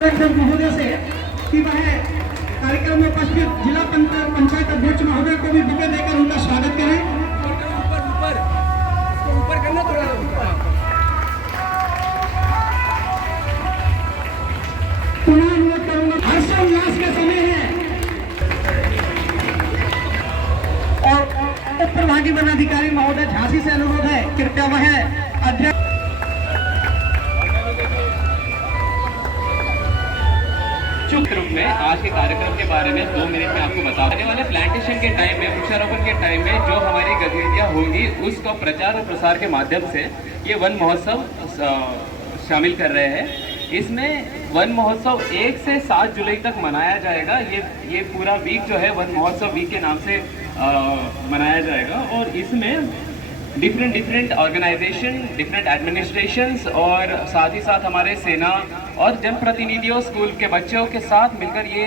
महोदय से कि वह कार्यक्रम में उपस्थित जिला पंचायत अध्यक्ष महोदय को भी बुके देकर उनका स्वागत करें। ऊपर करना थोड़ा पुनः अनुरोध करूंगा। हर्षोल्लास का समय है और उप प्रभागी वनाधिकारी महोदय झांसी से अनुरोध है, कृपया वह अध्यक्ष रूप में आज के कार्यक्रम के बारे में 2 मिनट में आपको बता आने वाले प्लांटेशन के टाइम में, वृक्षारोपण के टाइम में जो हमारी गतिविधियां होंगी उसको प्रचार और प्रसार के माध्यम से ये वन महोत्सव शामिल कर रहे हैं। इसमें वन महोत्सव 1 से 7 जुलाई तक मनाया जाएगा। ये पूरा वीक जो है वन महोत्सव वीक के नाम से मनाया जाएगा और इसमें डिफरेंट ऑर्गेनाइजेशन, डिफरेंट एडमिनिस्ट्रेशंस और साथ ही साथ हमारे सेना और जनप्रतिनिधियों, स्कूल के बच्चों के साथ मिलकर ये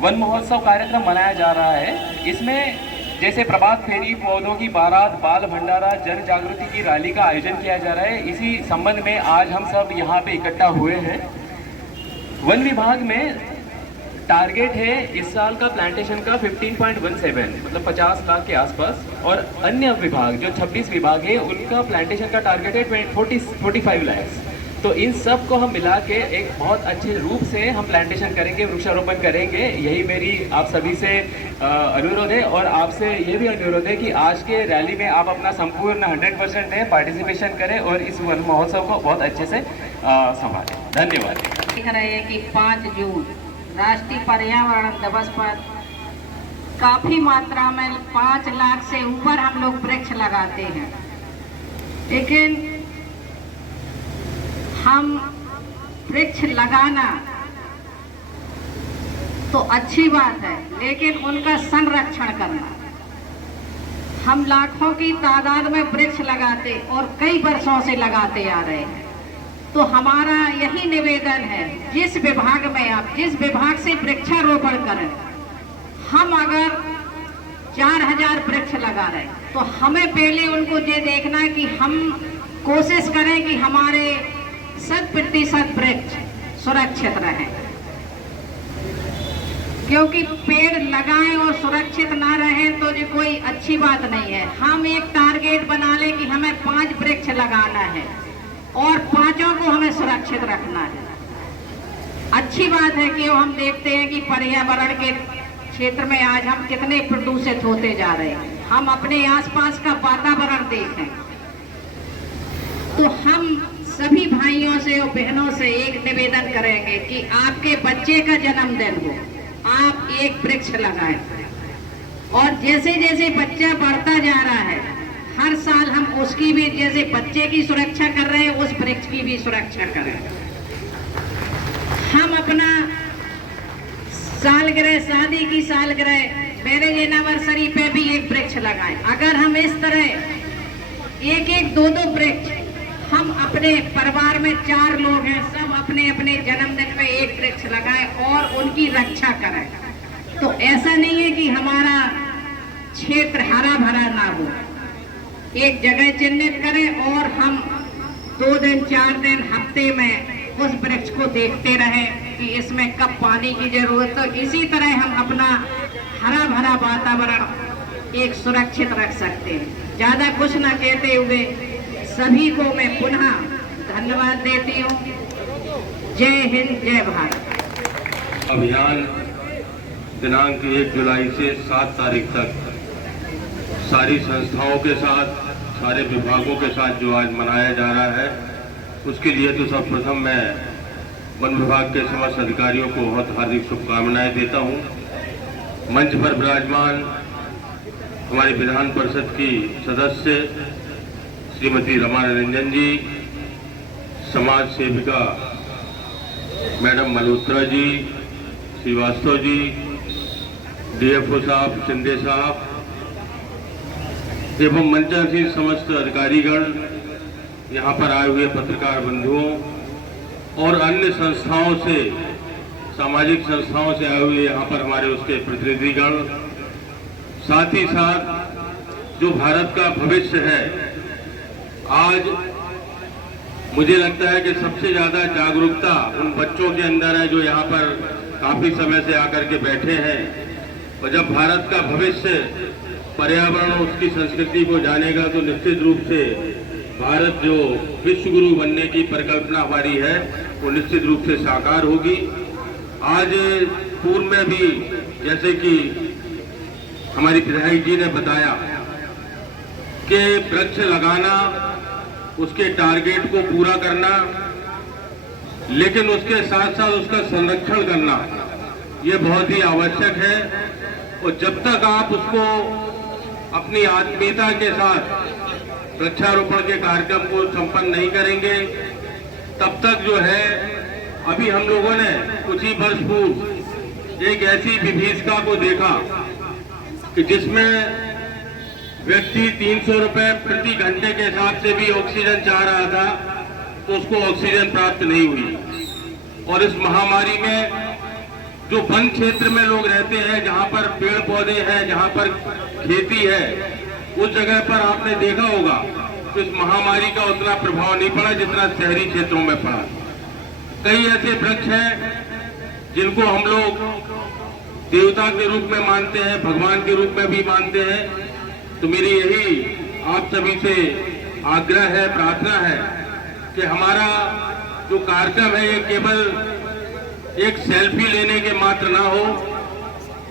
वन महोत्सव कार्यक्रम मनाया जा रहा है। इसमें जैसे प्रभात फेरी, पौधों की बारात, बाल भंडारा, जन जागृति की रैली का आयोजन किया जा रहा है। इसी संबंध में आज हम सब यहाँ पे इकट्ठा हुए हैं। वन विभाग में टारगेट है इस साल का प्लांटेशन का 15.17 मतलब 50 लाख के आसपास, और अन्य विभाग जो 26 विभाग है उनका प्लांटेशन का टारगेट है 45 लाख। तो इन सब को हम मिला के एक बहुत अच्छे रूप से हम प्लांटेशन करेंगे, वृक्षारोपण करेंगे। यही मेरी आप सभी से अनुरोध है और आपसे ये भी अनुरोध है कि आज के रैली में आप अपना संपूर्ण 100% दें, पार्टिसिपेशन करें और इस वन महोत्सव को बहुत अच्छे से संभालें। धन्यवाद। देख रहे हैं कि 5 जून राष्ट्रीय पर्यावरण दिवस पर काफी मात्रा में 5 लाख से ऊपर हम लोग वृक्ष लगाते हैं, लेकिन हम वृक्ष लगाना तो अच्छी बात है, लेकिन उनका संरक्षण करना। हम लाखों की तादाद में वृक्ष लगाते और कई वर्षों से लगाते आ रहे हैं। तो हमारा यही निवेदन है, जिस विभाग में आप जिस विभाग से वृक्षारोपण करें, हम अगर 4000 वृक्ष लगा रहे हैं तो हमें पहले उनको ये देखना कि हम कोशिश करें कि हमारे 100% वृक्ष सुरक्षित रहें, क्योंकि पेड़ लगाएं और सुरक्षित ना रहें तो ये कोई अच्छी बात नहीं है। हम एक टारगेट बना लें कि हमें 5 वृक्ष लगाना है और 5 को हमें सुरक्षित रखना है। अच्छी बात है कि हम देखते हैं कि पर्यावरण के क्षेत्र में आज हम कितने प्रदूषित होते जा रहे हैं। हम अपने आसपास का वातावरण देखें तो हम सभी भाइयों से और बहनों से एक निवेदन करेंगे कि आपके बच्चे का जन्मदिन हो, आप एक वृक्ष लगाएं। और जैसे जैसे बच्चा बढ़ता जा रहा है, हर साल हम उसकी भी, जैसे बच्चे की सुरक्षा कर रहे हैं, उस वृक्ष की भी सुरक्षा करें। हम अपना सालगिरह, शादी की सालगिरह, मैरिज एनिवर्सरी पे भी एक वृक्ष लगाएं। अगर हम इस तरह एक 2 वृक्ष, हम अपने परिवार में 4 लोग हैं, सब अपने अपने जन्मदिन पे एक वृक्ष लगाएं और उनकी रक्षा करें। तो ऐसा नहीं है कि हमारा क्षेत्र हरा भरा ना हो। एक जगह चिन्हित करें और हम 2 दिन, 4 दिन, हफ्ते में उस वृक्ष को देखते रहें कि इसमें कब पानी की जरूरत। तो इसी तरह हम अपना हरा भरा वातावरण एक सुरक्षित रख सकते हैं। ज्यादा कुछ न कहते हुए सभी को मैं पुनः धन्यवाद देती हूँ। जय हिंद, जय भारत। अभियान दिनांक 1 जुलाई से 7 तारीख तक सारी संस्थाओं के साथ, सारे विभागों के साथ जो आज मनाया जा रहा है, उसके लिए तो सर्वप्रथम मैं वन विभाग के समस्त अधिकारियों को बहुत हार्दिक शुभकामनाएं देता हूं। मंच पर विराजमान हमारी विधान परिषद की सदस्य श्रीमती रमा निरंजन जी, समाज सेविका मैडम मल्होत्रा जी, श्रीवास्तव जी, डीएफओ साहब, शिंदे साहब एवं मंचासीन समस्त अधिकारीगण, यहाँ पर आए हुए पत्रकार बंधुओं और अन्य संस्थाओं से, सामाजिक संस्थाओं से आए हुए यहाँ पर हमारे उसके प्रतिनिधिगण, साथ ही साथ जो भारत का भविष्य है, आज मुझे लगता है कि सबसे ज़्यादा जागरूकता उन बच्चों के अंदर है जो यहाँ पर काफ़ी समय से आकर के बैठे हैं। और जब भारत का भविष्य पर्यावरण और उसकी संस्कृति को जानेगा तो निश्चित रूप से भारत जो विश्व गुरु बनने की परिकल्पना हमारी है वो निश्चित रूप से साकार होगी। आज पूर्व में भी जैसे कि हमारी विधायक जी ने बताया कि वृक्ष लगाना, उसके टारगेट को पूरा करना, लेकिन उसके साथ साथ उसका संरक्षण करना ये बहुत ही आवश्यक है। और जब तक आप उसको अपनी आत्मीयता के साथ वृक्षारोपण के कार्यक्रम को संपन्न नहीं करेंगे, तब तक जो है, अभी हम लोगों ने कुछ ही वर्ष पूर्व एक ऐसी विभीषिका को देखा कि जिसमें व्यक्ति 300 रुपए प्रति घंटे के हिसाब से भी ऑक्सीजन चाह रहा था तो उसको ऑक्सीजन प्राप्त नहीं हुई। और इस महामारी में जो वन क्षेत्र में लोग रहते हैं, जहां पर पेड़ पौधे हैं, जहां पर खेती है, उस जगह पर आपने देखा होगा तो इस महामारी का उतना प्रभाव नहीं पड़ा जितना शहरी क्षेत्रों में पड़ा। कई ऐसे वृक्ष हैं जिनको हम लोग देवता के रूप में मानते हैं, भगवान के रूप में भी मानते हैं। तो मेरी यही आप सभी से आग्रह है, प्रार्थना है कि हमारा जो कार्यक्रम है ये केवल एक सेल्फी लेने के मात्र ना हो।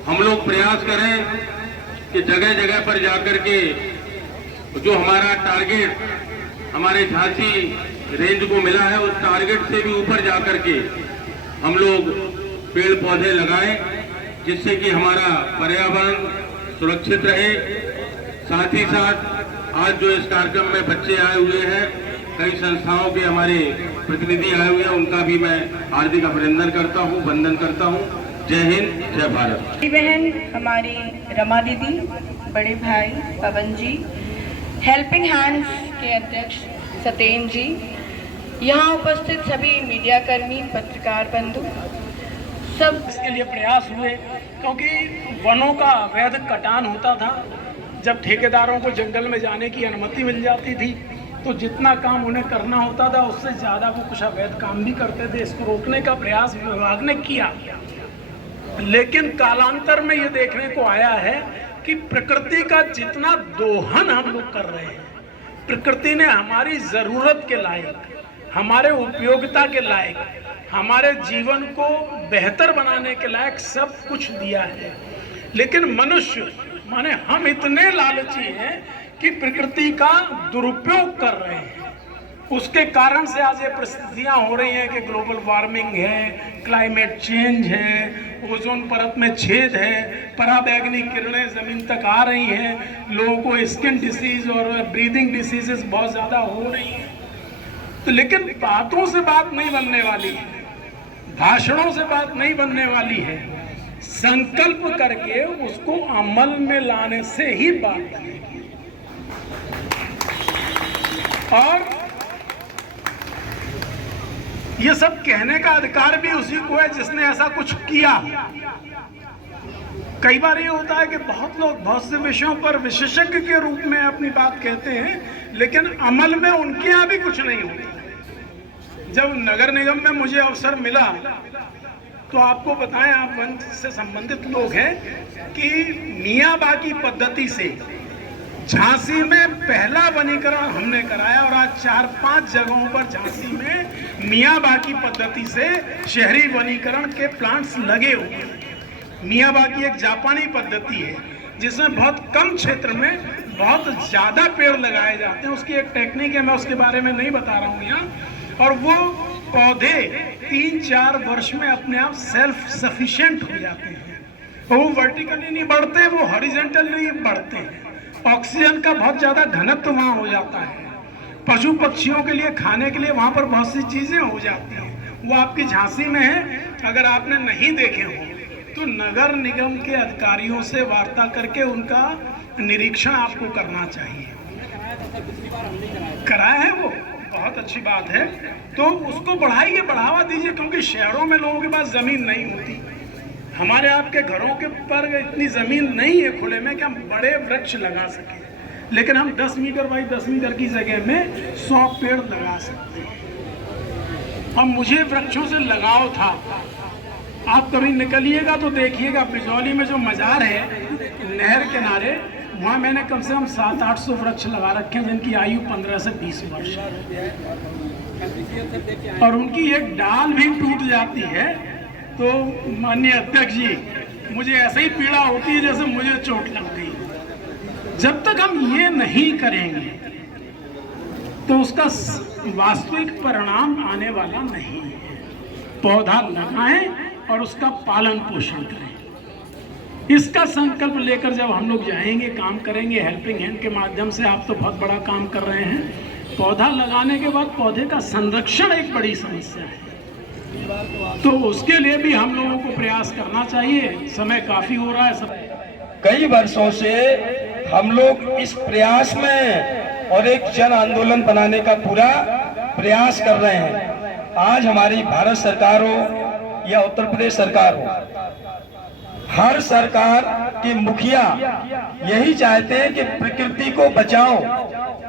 हम लोग प्रयास करें कि जगह जगह पर जाकर के जो हमारा टारगेट हमारे झांसी रेंज को मिला है उस टारगेट से भी ऊपर जाकर के हम लोग पेड़ पौधे लगाएं, जिससे कि हमारा पर्यावरण सुरक्षित रहे। साथ ही साथ आज जो इस कार्यक्रम में बच्चे आए हुए हैं, कई संस्थाओं के हमारे प्रतिनिधि आए हुए हैं, उनका भी मैं हार्दिक अभिनंदन करता हूं, वंदन करता हूं। जय हिंद, जय भारत। बड़ी बहन हमारी रमा दीदी, बड़े भाई पवन जी, हेल्पिंग हैंड्स के अध्यक्ष सत्येन जी, यहाँ उपस्थित सभी मीडिया कर्मी, पत्रकार बंधु, सब इसके लिए प्रयास हुए, क्योंकि वनों का अवैध कटान होता था। जब ठेकेदारों को जंगल में जाने की अनुमति मिल जाती थी तो जितना काम उन्हें करना होता था उससे ज़्यादा वो कुछ अवैध काम भी करते थे। इसको रोकने का प्रयास विभाग ने किया, लेकिन कालांतर में ये देखने को आया है कि प्रकृति का जितना दोहन हम लोग कर रहे हैं, प्रकृति ने हमारी ज़रूरत के लायक, हमारे उपयोगिता के लायक, हमारे जीवन को बेहतर बनाने के लायक सब कुछ दिया है। लेकिन मनुष्य माने हम इतने लालची हैं कि प्रकृति का दुरुपयोग कर रहे हैं। उसके कारण से आज ये परिस्थितियाँ हो रही हैं कि ग्लोबल वार्मिंग है, क्लाइमेट चेंज है, ओजोन परत में छेद है, पराबैंगनी किरणें ज़मीन तक आ रही हैं, लोगों को स्किन डिसीज और ब्रीदिंग डिसीजेस बहुत ज़्यादा हो रही हैं। तो लेकिन बातों से बात नहीं बनने वाली है, भाषणों से बात नहीं बनने वाली है, संकल्प करके उसको अमल में लाने से ही बात बनेगी। और ये सब कहने का अधिकार भी उसी को है जिसने ऐसा कुछ किया। कई बार ये होता है कि बहुत लोग बहुत से विषयों पर विशेषज्ञ के रूप में अपनी बात कहते हैं, लेकिन अमल में उनके यहाँ भी कुछ नहीं होता। जब नगर निगम में मुझे अवसर मिला तो आपको बताएं, आप वन से संबंधित लोग हैं, कि मियाँबाकी पद्धति से झांसी में पहला वनीकरण हमने कराया और आज 4-5 जगहों पर झांसी में मियाँबाकी पद्धति से शहरी वनीकरण के प्लांट्स लगे हुए हैं। मियाँबाकी एक जापानी पद्धति है जिसमें बहुत कम क्षेत्र में बहुत ज़्यादा पेड़ लगाए जाते हैं। उसकी एक टेक्निक है, मैं उसके बारे में नहीं बता रहा हूँ यहाँ। और वो पौधे 3-4 वर्ष में अपने आप सेल्फ सफिशिएंट हो जाते हैं। वो वर्टिकली नहीं बढ़ते, वो हॉरिजॉन्टली बढ़ते हैं। ऑक्सीजन का बहुत ज़्यादा घनत्व वहाँ हो जाता है। पशु पक्षियों के लिए खाने के लिए वहाँ पर बहुत सी चीज़ें हो जाती हैं। वो आपकी झांसी में है, अगर आपने नहीं देखे हो तो नगर निगम के अधिकारियों से वार्ता करके उनका निरीक्षण आपको करना चाहिए। कराया है, वो बहुत अच्छी बात है। तो उसको बढ़ाइए, बढ़ावा दीजिए, क्योंकि शहरों में लोगों के पास ज़मीन नहीं होती। हमारे आपके घरों के पर इतनी ज़मीन नहीं है खुले में कि हम बड़े वृक्ष लगा सकें, लेकिन हम 10 मीटर बाई 10 मीटर की जगह में 100 पेड़ लगा सकते हैं। और मुझे वृक्षों से लगाव था। आप कभी निकलिएगा तो देखिएगा, बिजौली में जो मजार है नहर किनारे, वहाँ मैंने कम से कम 700-800 वृक्ष लगा रखे हैं जिनकी आयु 15 से 20 वर्ष है, और उनकी एक डाल भी टूट जाती है तो माननीय अध्यक्ष जी, मुझे ऐसे ही पीड़ा होती है जैसे मुझे चोट लग गई। जब तक हम ये नहीं करेंगे तो उसका वास्तविक परिणाम आने वाला नहीं है। पौधा लगाएं और उसका पालन पोषण करें। इसका संकल्प लेकर जब हम लोग जाएंगे, काम करेंगे हेल्पिंग हैंड के माध्यम से, आप तो बहुत बड़ा काम कर रहे हैं। पौधा लगाने के बाद पौधे का संरक्षण एक बड़ी समस्या है, तो उसके लिए भी हम लोगों को प्रयास करना चाहिए। समय काफी हो रहा है सब। कई वर्षों से हम लोग इस प्रयास में और एक जन आंदोलन बनाने का पूरा प्रयास कर रहे हैं। आज हमारी भारत सरकार हो या उत्तर प्रदेश सरकार हो, हर सरकार के मुखिया यही चाहते हैं कि प्रकृति को बचाओ,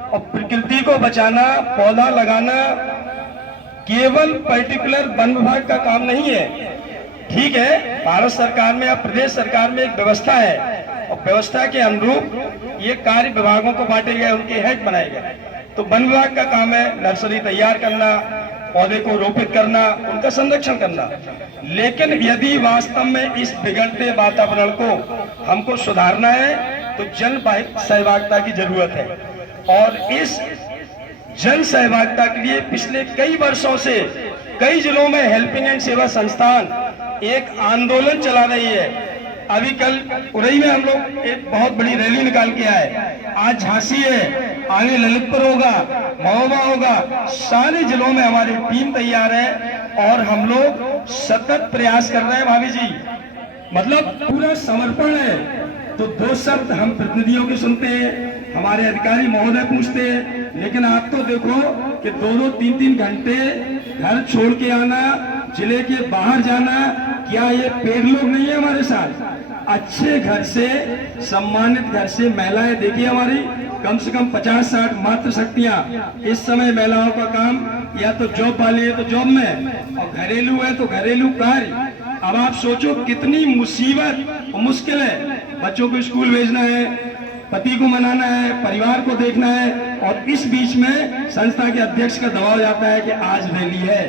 और प्रकृति को बचाना, पौधा लगाना केवल पर्टिकुलर वन विभाग का काम नहीं है। ठीक है, भारत सरकार में या प्रदेश सरकार में एक व्यवस्था है, और व्यवस्था के अनुरूप ये कार्य विभागों को बांटे गए, उनके हेड बनाए गए। तो वन विभाग का काम है नर्सरी तैयार करना, पौधे को रोपित करना, उनका संरक्षण करना। लेकिन यदि वास्तव में इस बिगड़ते वातावरण को हमको सुधारना है तो जन सहभागिता की जरूरत है, और इस जन सहभागिता के लिए पिछले कई वर्षों से कई जिलों में हेल्पिंग एंड सेवा संस्थान एक आंदोलन चला रही है। अभी कल उरई में हम लोग एक बहुत बड़ी रैली निकाल के आए, आज झांसी है, आगे ललितपुर होगा, महोबा होगा, सारे जिलों में हमारी टीम तैयार है और हम लोग सतत प्रयास कर रहे हैं। भाभी जी, मतलब पूरा समर्पण है। तो दो शब्द हम प्रतिनिधियों के सुनते हैं, हमारे अधिकारी महोदय पूछते हैं, लेकिन आप तो देखो कि 2-2, 3-3 घंटे घर छोड़ के आना, जिले के बाहर जाना, क्या ये पेड़ लोग नहीं है हमारे साथ? अच्छे घर से, सम्मानित घर से महिलाएं, देखिए हमारी कम से कम 50-60 मातृ शक्तियां। इस समय महिलाओं का काम या तो जॉब वाली है तो जॉब में, और घरेलू है तो घरेलू कार्य। अब आप सोचो कितनी मुसीबत और मुश्किल है। बच्चों को स्कूल भेजना है, पति को मनाना है, परिवार को देखना है, और इस बीच में संस्था के अध्यक्ष का दबाव जाता है कि आज रैली है।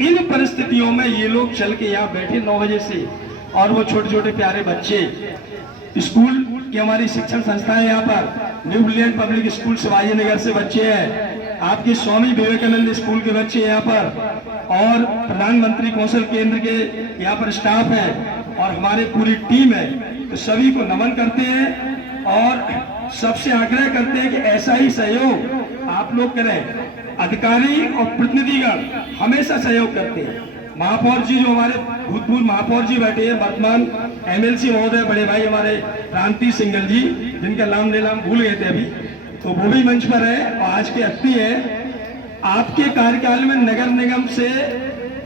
इन परिस्थितियों में ये लोग चल के यहाँ बैठे 9 बजे से, और वो छोटे छोटे प्यारे बच्चे, स्कूल की हमारी शिक्षण संस्थाएं यहाँ पर, new brilliant public school Shivaji Nagar से बच्चे हैं, आपके स्वामी विवेकानंद स्कूल के बच्चे यहाँ पर, और प्रधानमंत्री कौशल केंद्र के यहाँ पर स्टाफ है, और हमारे पूरी टीम है। तो सभी को नमन करते हैं और सबसे आग्रह करते हैं कि ऐसा ही सहयोग आप लोग करें। अधिकारी और प्रतिनिधिगण हमेशा सहयोग करते हैं। महापौर जी, जो हमारे भूतपूर्व महापौर जी बैठे हैं, वर्तमान एमएलसी महोदय बड़े भाई हमारे क्रांति सिंघल जी, जिनका नाम नीलाम भूल गए थे अभी, तो वो भी मंच पर है और आज के अतिथि है। आपके कार्यकाल में नगर निगम से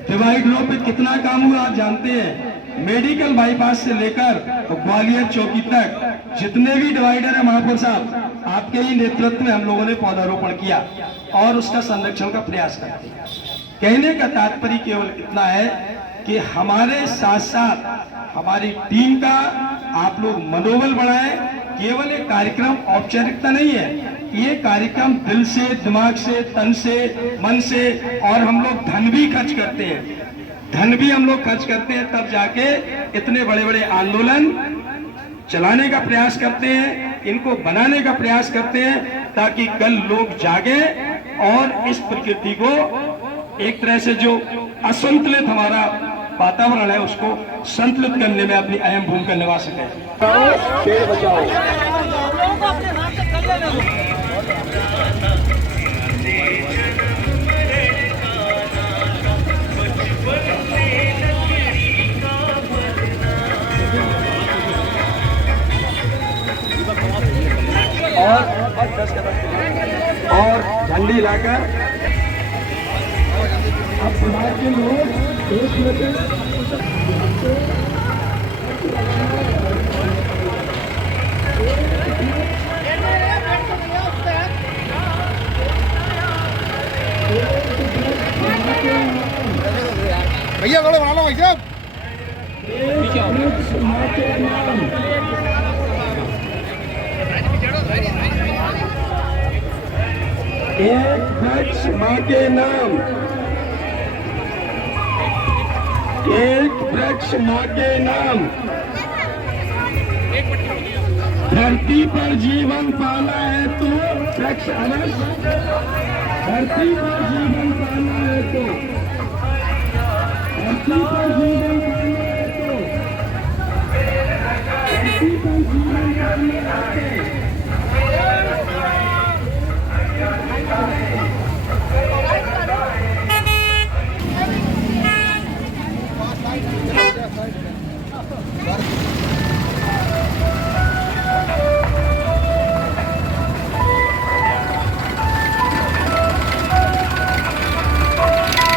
डिवाइड रोड पे कितना काम हुआ आप जानते हैं। मेडिकल बाईपास से लेकर ग्वालियर चौकी तक जितने भी डिवाइडर है महापौर साहब, आपके ही नेतृत्व में हम लोगों ने पौधारोपण किया और उसका संरक्षण का प्रयास करते हैं। कहने का तात्पर्य केवल इतना है कि हमारे साथ साथ हमारी टीम का आप लोग मनोबल बढ़ाएं। केवल एक कार्यक्रम औपचारिकता नहीं है, ये कार्यक्रम दिल से, दिमाग से, तन से, मन से, और हम लोग धन भी खर्च करते हैं। धन भी हम लोग खर्च करते हैं, तब जाके इतने बड़े बड़े आंदोलन चलाने का प्रयास करते हैं, इनको बनाने का प्रयास करते हैं, ताकि कल लोग जागे और इस प्रकृति को एक तरह से जो असंतुलित हमारा वातावरण है उसको संतुलित करने में अपनी अहम भूमिका निभा सके। पेड़ बचाओ। और झंडी लाकर अब बिहार के लोग देश में भैया थोड़ा बना लो भाई साहब। एक वृक्ष माँ के नाम, एक वृक्ष माँ के नाम। धरती पर जीवन पाना है तो वृक्ष अवश्य, धरती पर जीवन पाना है तो, धरती पर जीवन पाना है तो, धरती पर जीवन पाना है तो।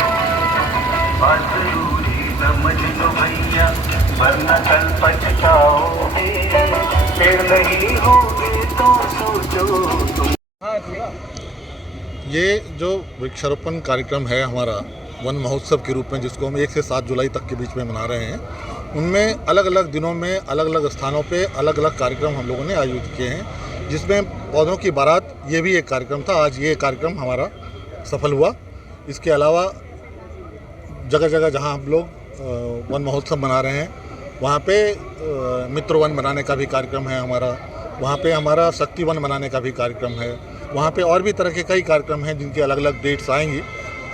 वरना कल पछताओगे, फिर नहीं होगे तो सोचो तुम। ये जो वृक्षारोपण कार्यक्रम है हमारा वन महोत्सव के रूप में, जिसको हम 1 से 7 जुलाई तक के बीच में मना रहे हैं, उनमें अलग अलग दिनों में अलग अलग स्थानों पे अलग अलग कार्यक्रम हम लोगों ने आयोजित किए हैं, जिसमें पौधों की बारात ये भी एक कार्यक्रम था। आज ये कार्यक्रम हमारा सफल हुआ। इसके अलावा जगह जगह जहाँ हम लोग वन महोत्सव मना रहे हैं, वहाँ पे मित्र वन बनाने का भी कार्यक्रम है हमारा, वहाँ पे हमारा शक्ति वन बनाने का भी कार्यक्रम है, वहाँ पे और भी तरह के कई कार्यक्रम हैं जिनकी अलग अलग डेट्स आएंगी।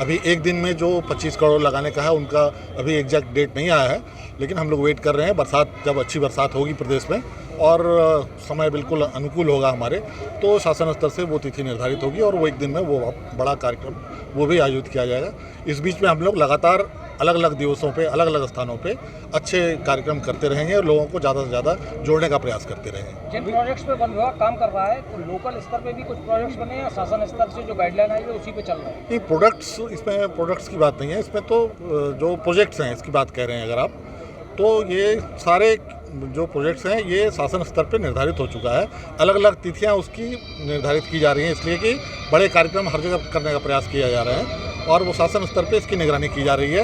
अभी एक दिन में जो 25 करोड़ लगाने का है उनका अभी एग्जैक्ट डेट नहीं आया है, लेकिन हम लोग वेट कर रहे हैं। बरसात, जब अच्छी बरसात होगी प्रदेश में और समय बिल्कुल अनुकूल होगा हमारे, तो शासन स्तर से वो तिथि निर्धारित होगी और वो एक दिन में वो बड़ा कार्यक्रम वो भी आयोजित किया जाएगा। इस बीच में हम लोग लगातार अलग अलग दिवसों पे अलग अलग स्थानों पे अच्छे कार्यक्रम करते रहेंगे और लोगों को ज़्यादा से ज़्यादा जोड़ने का प्रयास करते रहेंगे। जिन प्रोजेक्ट्स पे वन विभाग काम कर रहा है, तो लोकल स्तर पे भी कुछ प्रोजेक्ट्स बने या शासन स्तर से जो गाइडलाइन आई है उसी पे चल रहा है? नहीं, प्रोडक्ट्स, इसमें प्रोडक्ट्स की बात नहीं है, इसमें तो जो प्रोजेक्ट्स हैं इसकी बात कह रहे हैं अगर आप, तो ये सारे जो प्रोजेक्ट्स हैं ये शासन स्तर पे निर्धारित हो चुका है। अलग अलग तिथियां उसकी निर्धारित की जा रही हैं, इसलिए कि बड़े कार्यक्रम हर जगह करने का प्रयास किया जा रहा है और वो शासन स्तर पे इसकी निगरानी की जा रही है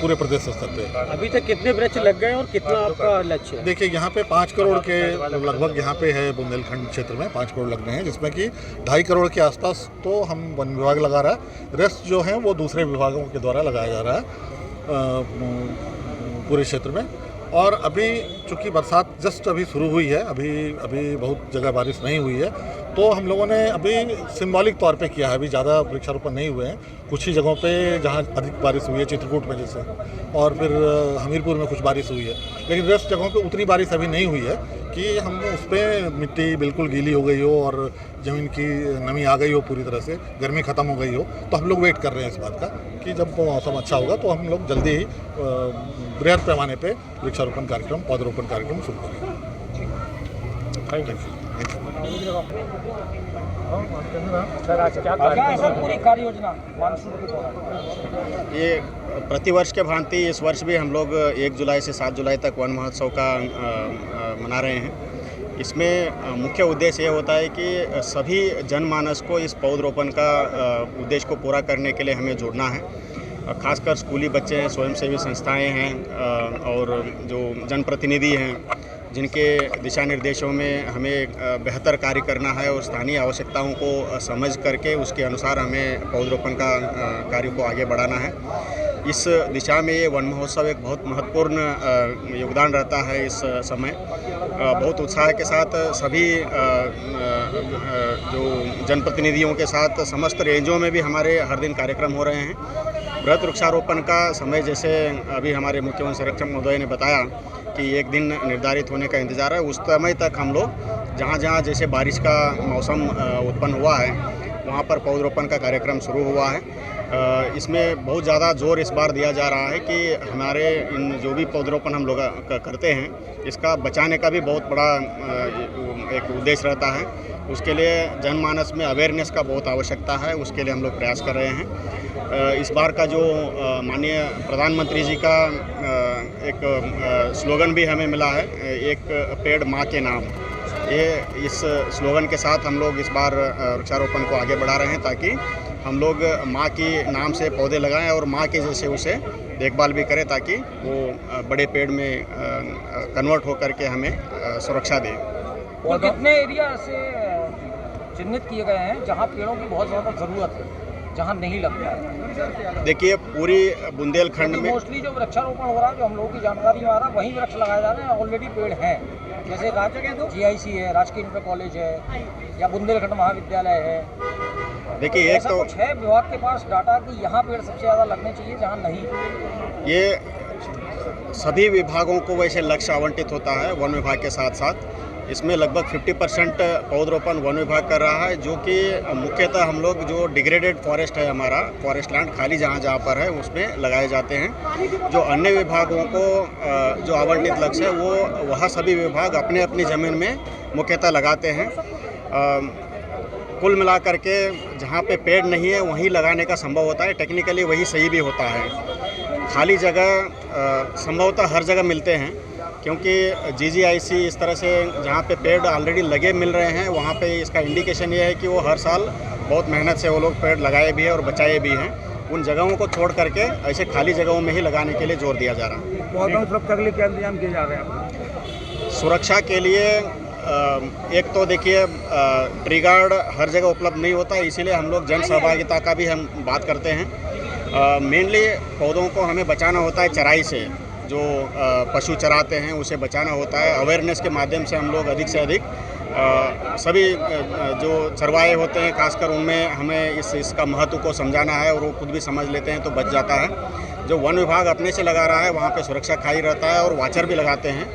पूरे प्रदेश स्तर पे। अभी तक कितने वृक्ष लग गए और कितना आपका लक्ष्य है? देखिए, यहाँ पे 5 करोड़ के लगभग यहाँ पे है बुंदेलखंड क्षेत्र में 5 करोड़ लगने हैं, जिसमें कि 2.5 करोड़ के आसपास तो हम वन विभाग लगा रहा है, रेस्ट जो है वो दूसरे विभागों के द्वारा लगाया जा रहा है पूरे क्षेत्र में। और अभी चूँकि बरसात जस्ट अभी शुरू हुई है, अभी बहुत जगह बारिश नहीं हुई है, तो हम लोगों ने अभी सिंबॉलिक तौर पे किया है। अभी ज़्यादा वृक्षारोपण नहीं हुए हैं, कुछ ही जगहों पे जहाँ अधिक बारिश हुई है, चित्रकूट में जैसे, और फिर हमीरपुर में कुछ बारिश हुई है, लेकिन रेस्ट जगहों पे उतनी बारिश अभी नहीं हुई है कि हम उस पर मिट्टी बिल्कुल गीली हो गई हो और ज़मीन की नमी आ गई हो, पूरी तरह से गर्मी ख़त्म हो गई हो। तो हम लोग वेट कर रहे हैं इस बात का कि जब मौसम अच्छा होगा तो हम लोग जल्दी ही बृहद पैमाने पे वृक्षारोपण कार्यक्रम, पौधरोपण कार्यक्रम शुरू करेंगे। Thank you. पूरी कार्य योजना मानसून के दौरान ये प्रतिवर्ष के भांति इस वर्ष भी हम लोग 1 जुलाई से 7 जुलाई तक वन महोत्सव का मना रहे हैं। इसमें मुख्य उद्देश्य ये होता है कि सभी जनमानस को इस पौधरोपण का उद्देश्य को पूरा करने के लिए हमें जोड़ना है। खासकर स्कूली बच्चे हैं, स्वयंसेवी संस्थाएं हैं और जो जनप्रतिनिधि हैं, जिनके दिशा निर्देशों में हमें बेहतर कार्य करना है और स्थानीय आवश्यकताओं को समझ करके उसके अनुसार हमें पौधरोपण का कार्य को आगे बढ़ाना है। इस दिशा में ये वन महोत्सव एक बहुत महत्वपूर्ण योगदान रहता है। इस समय बहुत उत्साह के साथ सभी जो जनप्रतिनिधियों के साथ समस्त रेंजों में भी हमारे हर दिन कार्यक्रम हो रहे हैं। बृहद वृक्षारोपण का समय जैसे अभी हमारे मुख्य वन संरक्षक महोदय ने बताया कि एक दिन निर्धारित होने का इंतज़ार है, उस समय तक हम लोग जहाँ जहाँ जैसे बारिश का मौसम उत्पन्न हुआ है वहाँ पर पौधरोपण का कार्यक्रम शुरू हुआ है। इसमें बहुत ज़्यादा जोर इस बार दिया जा रहा है कि हमारे इन जो भी पौधरोपण हम लोग करते हैं इसका बचाने का भी बहुत बड़ा एक उद्देश्य रहता है। उसके लिए जनमानस में अवेयरनेस का बहुत आवश्यकता है, उसके लिए हम लोग प्रयास कर रहे हैं। इस बार का जो माननीय प्रधानमंत्री जी का एक स्लोगन भी हमें मिला है, एक पेड़ माँ के नाम। ये इस स्लोगन के साथ हम लोग इस बार वृक्षारोपण को आगे बढ़ा रहे हैं ताकि हम लोग माँ की नाम से पौधे लगाएं और माँ के जैसे उसे देखभाल भी करें ताकि वो बड़े पेड़ में कन्वर्ट होकर के हमें सुरक्षा दे। तो कितने एरिया ऐसे चिन्हित किए गए हैं जहाँ पेड़ों की बहुत ज़्यादा ज़रूरत है, जहाँ नहीं लगता है? देखिए पूरी बुंदेलखंड में मोस्टली जो वृक्षारोपण हो रहा है, जो हम लोगों की जानकारी में आ रहा है, वहीं वृक्ष लगाए जा रहे हैं, ऑलरेडी पेड़ हैं। जैसे GIC है, राजकीय इंटर कॉलेज है, या बुंदेलखंड महाविद्यालय है। देखिए एक तो कुछ है विभाग के पास डाटा कि यहाँ पेड़ सबसे ज़्यादा लगने चाहिए जहाँ नहीं? ये सभी विभागों को वैसे लक्ष्य आवंटित होता है वन विभाग के साथ साथ। इसमें लगभग 50% पौधरोपण वन विभाग कर रहा है, जो कि मुख्यतः हम लोग जो डिग्रेडेड फॉरेस्ट है, हमारा फॉरेस्ट लैंड खाली जहाँ पर है उसमें लगाए जाते हैं। जो अन्य विभागों को जो आवंटित लक्ष्य है वो वह सभी विभाग अपने अपनी ज़मीन में मुख्यतः लगाते हैं। कुल मिलाकर के जहाँ पे पेड़ नहीं है वहीं लगाने का संभव होता है, टेक्निकली वही सही भी होता है। खाली जगह संभवतः हर जगह मिलते हैं, क्योंकि GGIC इस तरह से जहाँ पे पेड़ ऑलरेडी लगे मिल रहे हैं वहाँ पे इसका इंडिकेशन ये है कि वो हर साल बहुत मेहनत से वो लोग पेड़ लगाए भी हैं और बचाए भी हैं। उन जगहों को छोड़ करके ऐसे खाली जगहों में ही लगाने के लिए जोर दिया जा रहा है। पौधों सुरक्षा के लिए क्या इंतजाम किए जा रहे हैं? सुरक्षा के लिए एक तो देखिए ट्री गार्ड हर जगह उपलब्ध नहीं होता है, इसीलिए हम लोग जन सहभागिता का भी हम बात करते हैं। मेनली पौधों को हमें बचाना होता है चराई से, जो पशु चराते हैं उसे बचाना होता है। अवेयरनेस के माध्यम से हम लोग अधिक से अधिक सभी जो चरवाहे होते हैं खासकर उनमें हमें इसका महत्व को समझाना है, और वो खुद भी समझ लेते हैं तो बच जाता है। जो वन विभाग अपने से लगा रहा है वहाँ पे सुरक्षा खाई रहता है, और वाचर भी लगाते हैं।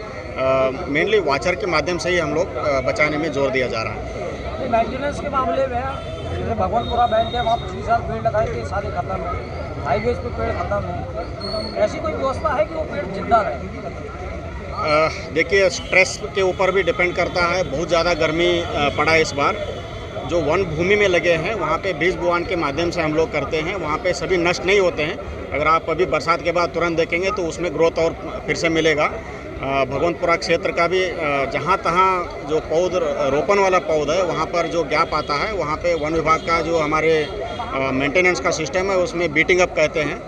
मेनली वाचर के माध्यम से ही हम लोग बचाने में जोर दिया जा रहा है। मेंटेनेंस के मामले में जैसे भगवानपुरा बैंक है, वहाँ पिछले साल पेड़ लगाए थे, सारे खत्म है। हाईवेज पे पेड़ खत्म है, ऐसी कोई व्यवस्था है कि वो पेड़ जिंदा रहे? देखिए स्ट्रेस के ऊपर भी डिपेंड करता है। बहुत ज़्यादा गर्मी पड़ा है इस बार। जो वन भूमि में लगे हैं वहाँ पे बीज बुआन के माध्यम से हम लोग करते हैं, वहाँ पे सभी नष्ट नहीं होते हैं। अगर आप अभी बरसात के बाद तुरंत देखेंगे तो उसमें ग्रोथ और फिर से मिलेगा। भगवंतपुरा क्षेत्र का भी जहाँ तहाँ जो पौध रोपण वाला पौधा है वहाँ पर जो गैप आता है वहाँ पे वन विभाग का जो हमारे मेंटेनेंस का सिस्टम है उसमें बीटिंग अप कहते हैं,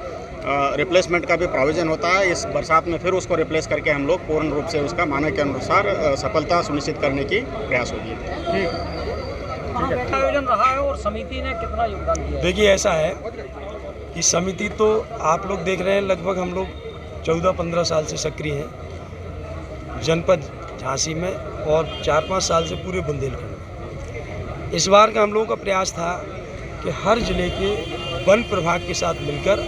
रिप्लेसमेंट का भी प्रोविज़न होता है। इस बरसात में फिर उसको रिप्लेस करके हम लोग पूर्ण रूप से उसका मानक के अनुसार सफलता सुनिश्चित करने की प्रयास होगी। आयोजन रहा है और समिति ने कितना योगदान दिया? देखिए ऐसा है कि समिति तो आप लोग देख रहे हैं, लगभग हम लोग 14-15 साल से सक्रिय हैं जनपद झांसी में, और 4-5 साल से पूरे बुंदेलखंड में। इस बार का हम लोगों का प्रयास था कि हर जिले के वन प्रभाग के साथ मिलकर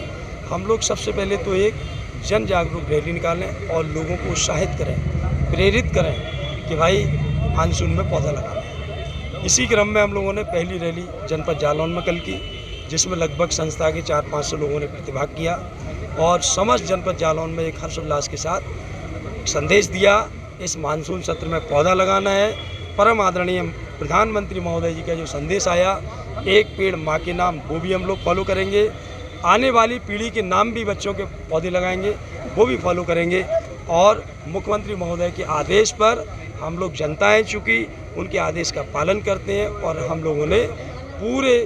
हम लोग सबसे पहले तो एक जन जागरूक रैली निकालें और लोगों को उत्साहित करें, प्रेरित करें कि भाई मानसून में पौधा लगाना है। इसी क्रम में हम लोगों ने पहली रैली जनपद जालौन में कल की, जिसमें लगभग संस्था के 400-500 लोगों ने प्रतिभाग किया, और समस्त जनपद जालौन में एक हर्षोल्लास के साथ संदेश दिया इस मानसून सत्र में पौधा लगाना है। परम आदरणीय प्रधानमंत्री महोदय जी का जो संदेश आया, एक पेड़ माँ के नाम, वो भी हम लोग फॉलो करेंगे। आने वाली पीढ़ी के नाम भी बच्चों के पौधे लगाएंगे, वो भी फॉलो करेंगे। और मुख्यमंत्री महोदय के आदेश पर हम लोग जनताएं चूँकि उनके आदेश का पालन करते हैं, और हम लोगों ने पूरे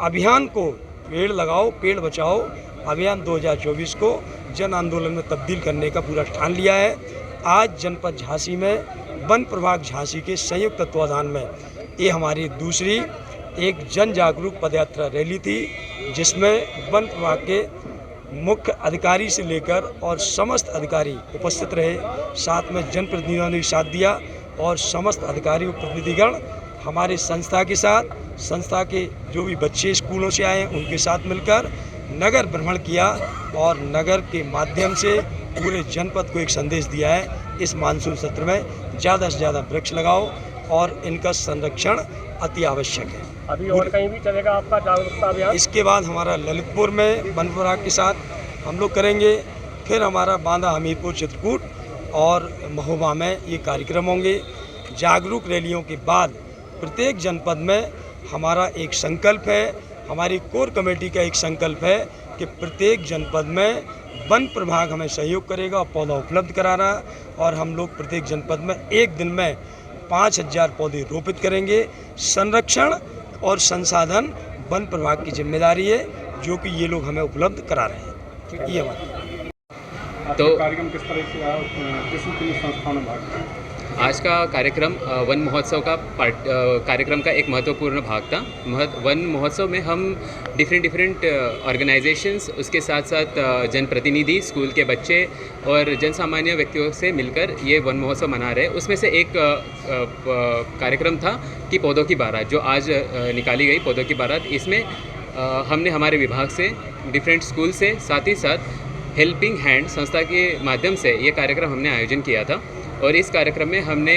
अभियान को पेड़ लगाओ पेड़ बचाओ अभियान 2024 को जन आंदोलन में तब्दील करने का पूरा ठान लिया है। आज जनपद झांसी में वन प्रभाग झांसी के संयुक्त तत्वाधान में ये हमारी दूसरी एक जन जागरूक पदयात्रा रैली थी, जिसमें वन प्रभाग के मुख्य अधिकारी से लेकर और समस्त अधिकारी उपस्थित रहे। साथ में जनप्रतिनिधियों ने साथ दिया, और समस्त अधिकारी और प्रतिनिधिगण हमारे संस्था के साथ, संस्था के जो भी बच्चे स्कूलों से आए हैं उनके साथ मिलकर नगर भ्रमण किया, और नगर के माध्यम से पूरे जनपद को एक संदेश दिया है, इस मानसून सत्र में ज़्यादा से ज़्यादा वृक्ष लगाओ और इनका संरक्षण अति आवश्यक है। अभी और कहीं भी चलेगा आपका जागरूकता अभियान? इसके बाद हमारा ललितपुर में वन विभाग के साथ हम लोग करेंगे, फिर हमारा बांदा, हमीरपुर, चित्रकूट और महोबा में ये कार्यक्रम होंगे। जागरूक रैलियों के बाद प्रत्येक जनपद में हमारा एक संकल्प है, हमारी कोर कमेटी का एक संकल्प है कि प्रत्येक जनपद में वन प्रभाग हमें सहयोग करेगा और पौधा उपलब्ध करा रहा है, और हम लोग प्रत्येक जनपद में एक दिन में 5000 पौधे रोपित करेंगे। संरक्षण और संसाधन वन प्रभाग की जिम्मेदारी है, जो कि ये लोग हमें उपलब्ध करा रहे हैं। ये हमारा तो कार्यक्रम किस तरह से रहा, किस संस्थाओं में भाग लिया? आज का कार्यक्रम वन महोत्सव का कार्यक्रम का एक महत्वपूर्ण भाग था। वन महोत्सव में हम डिफरेंट ऑर्गेनाइजेशंस, उसके साथ साथ जनप्रतिनिधि, स्कूल के बच्चे और जन सामान्य व्यक्तियों से मिलकर ये वन महोत्सव मना रहे हैं। उसमें से एक कार्यक्रम था कि पौधों की बारात, जो आज निकाली गई पौधों की बारात। इसमें हमने हमारे विभाग से, डिफरेंट स्कूल से, साथ ही साथ हेल्पिंग हैंड संस्था के माध्यम से ये कार्यक्रम हमने आयोजन किया था। और इस कार्यक्रम में हमने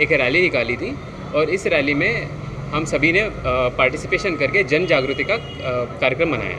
एक रैली निकाली थी और इस रैली में हम सभी ने पार्टिसिपेशन करके जन जागृति का कार्यक्रम मनाया।